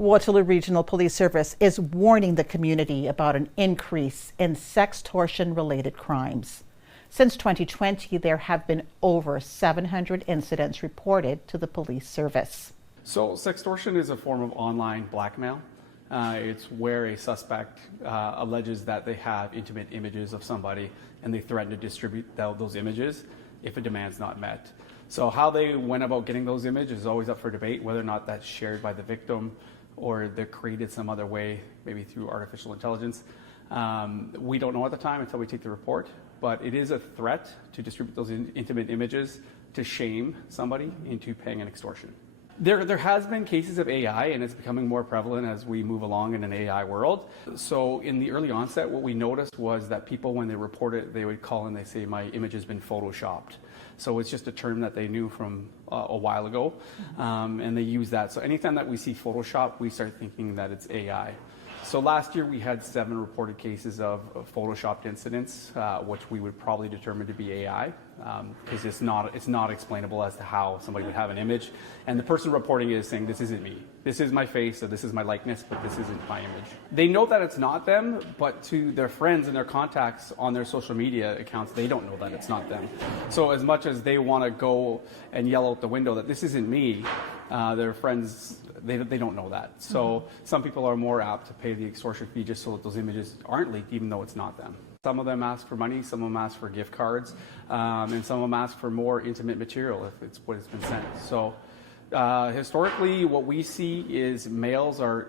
Waterloo Regional Police Service is warning the community about an increase in sextortion-related crimes. Since 2020, there have been over 700 incidents reported to the police service. So sextortion is a form of online blackmail. It's where a suspect alleges that they have intimate images of somebody and they threaten to distribute those images if a demand's not met. So how they went about getting those images is always up for debate, whether or not that's shared by the victim or they're created some other way, maybe through artificial intelligence. We don't know at the time until we take the report, but it is a threat to distribute those intimate images to shame somebody into paying an extortion. There has been cases of AI, and it's becoming more prevalent as we move along in an AI world. So in the early onset, what we noticed was that people, when they report it, they would call and they say, my image has been photoshopped. So it's just a term that they knew from a while ago, and they use that. So anytime that we see Photoshop, we start thinking that it's AI. So last year we had 7 reported cases of photoshopped incidents, which we would probably determine to be AI, because it's not explainable as to how somebody would have an image. And the person reporting it is saying, this isn't me. This is my face, or this is my likeness, but this isn't my image. They know that it's not them, but to their friends and their contacts on their social media accounts, they don't know that it's not them. So as much as they want to go and yell out the window that this isn't me, their friends, they don't know that. So some people are more apt to pay the extortion fee just so that those images aren't leaked, even though it's not them. Some of them ask for money, some of them ask for gift cards, and some of them ask for more intimate material if it's what has been sent. So historically, what we see is males are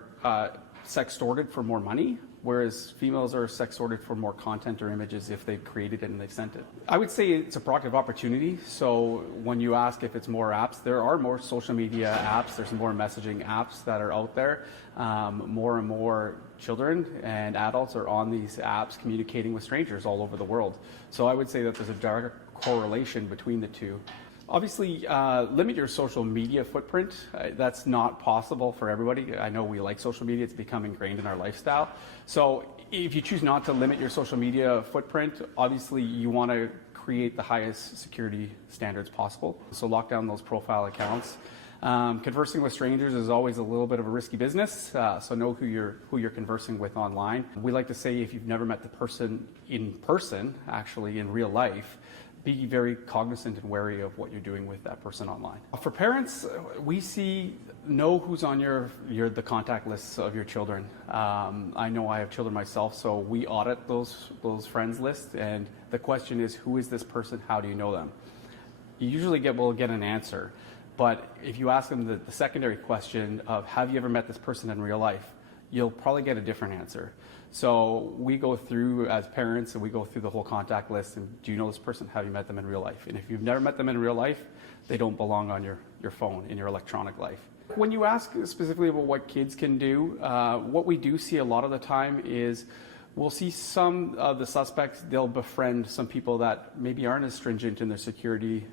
sextorted for more money, whereas females are sextorted for more content or images if they've created it and they've sent it. I would say it's a product of opportunity. So when you ask if it's more apps, there are more social media apps, there's more messaging apps that are out there. More and more children and adults are on these apps communicating with strangers all over the world. So I would say that there's a direct correlation between the two. Obviously, limit your social media footprint. That's not possible for everybody. I know we like social media. It's become ingrained in our lifestyle. So if you choose not to limit your social media footprint, obviously you want to create the highest security standards possible. So lock down those profile accounts. Conversing with strangers is always a little bit of a risky business, so know who you're conversing with online. We like to say if you've never met the person in person, actually in real life, be very cognizant and wary of what you're doing with that person online. For parents, we know who's on the contact lists of your children. I know I have children myself, so we audit those friends lists, and the question is, who is this person? How do you know them? You usually will get an answer, but if you ask them the secondary question of, have you ever met this person in real life? You'll probably get a different answer. So we go through, as parents, and we go through the whole contact list, and do you know this person? Have you met them in real life? And if you've never met them in real life, they don't belong on your phone, in your electronic life. When you ask specifically about what kids can do, what we do see a lot of the time is we'll see some of the suspects, they'll befriend some people that maybe aren't as stringent in their security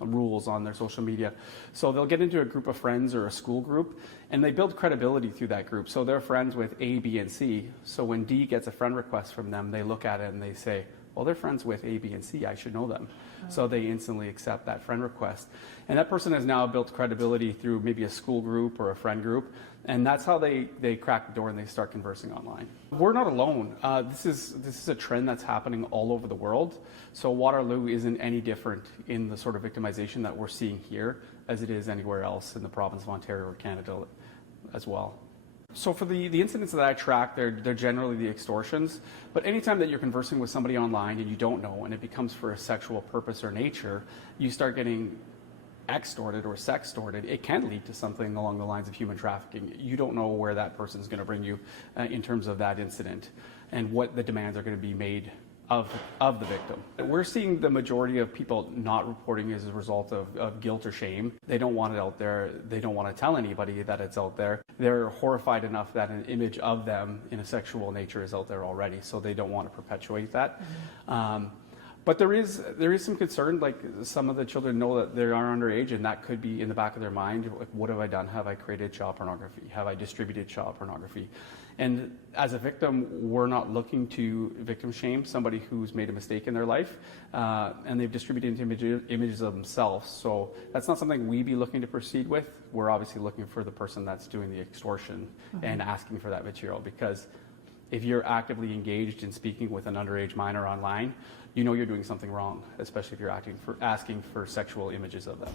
rules on their social media. So they'll get into a group of friends or a school group, and they build credibility through that group. So they're friends with A, B, and C. So when D gets a friend request from them, they look at it and they say, well, they're friends with A, B, and C. I should know them. So they instantly accept that friend request. And that person has now built credibility through maybe a school group or a friend group. And that's how they crack the door and they start conversing online. We're not alone. This is a trend that's happening all over the world. So Waterloo isn't any different in the sort of victimization that we're seeing here as it is anywhere else in the province of Ontario or Canada as well. So for the incidents that I track, they're generally the extortions. But anytime that you're conversing with somebody online and you don't know, and it becomes for a sexual purpose or nature, you start getting extorted or sextorted, it can lead to something along the lines of human trafficking. You don't know where that person is going to bring you in terms of that incident and what the demands are going to be made of the victim. We're seeing the majority of people not reporting as a result of guilt or shame. They don't want it out there. They don't want to tell anybody that it's out there. They're horrified enough that an image of them in a sexual nature is out there already, so they don't want to perpetuate that. But there is some concern, like some of the children know that they are underage, and that could be in the back of their mind, like, what have I done? Have I created child pornography? Have I distributed child pornography? And as a victim, we're not looking to victim shame somebody who's made a mistake in their life, and they've distributed images of themselves. So that's not something we'd be looking to proceed with. We're obviously looking for the person that's doing the extortion and asking for that material, because if you're actively engaged in speaking with an underage minor online, you know you're doing something wrong, especially if you're asking for sexual images of them.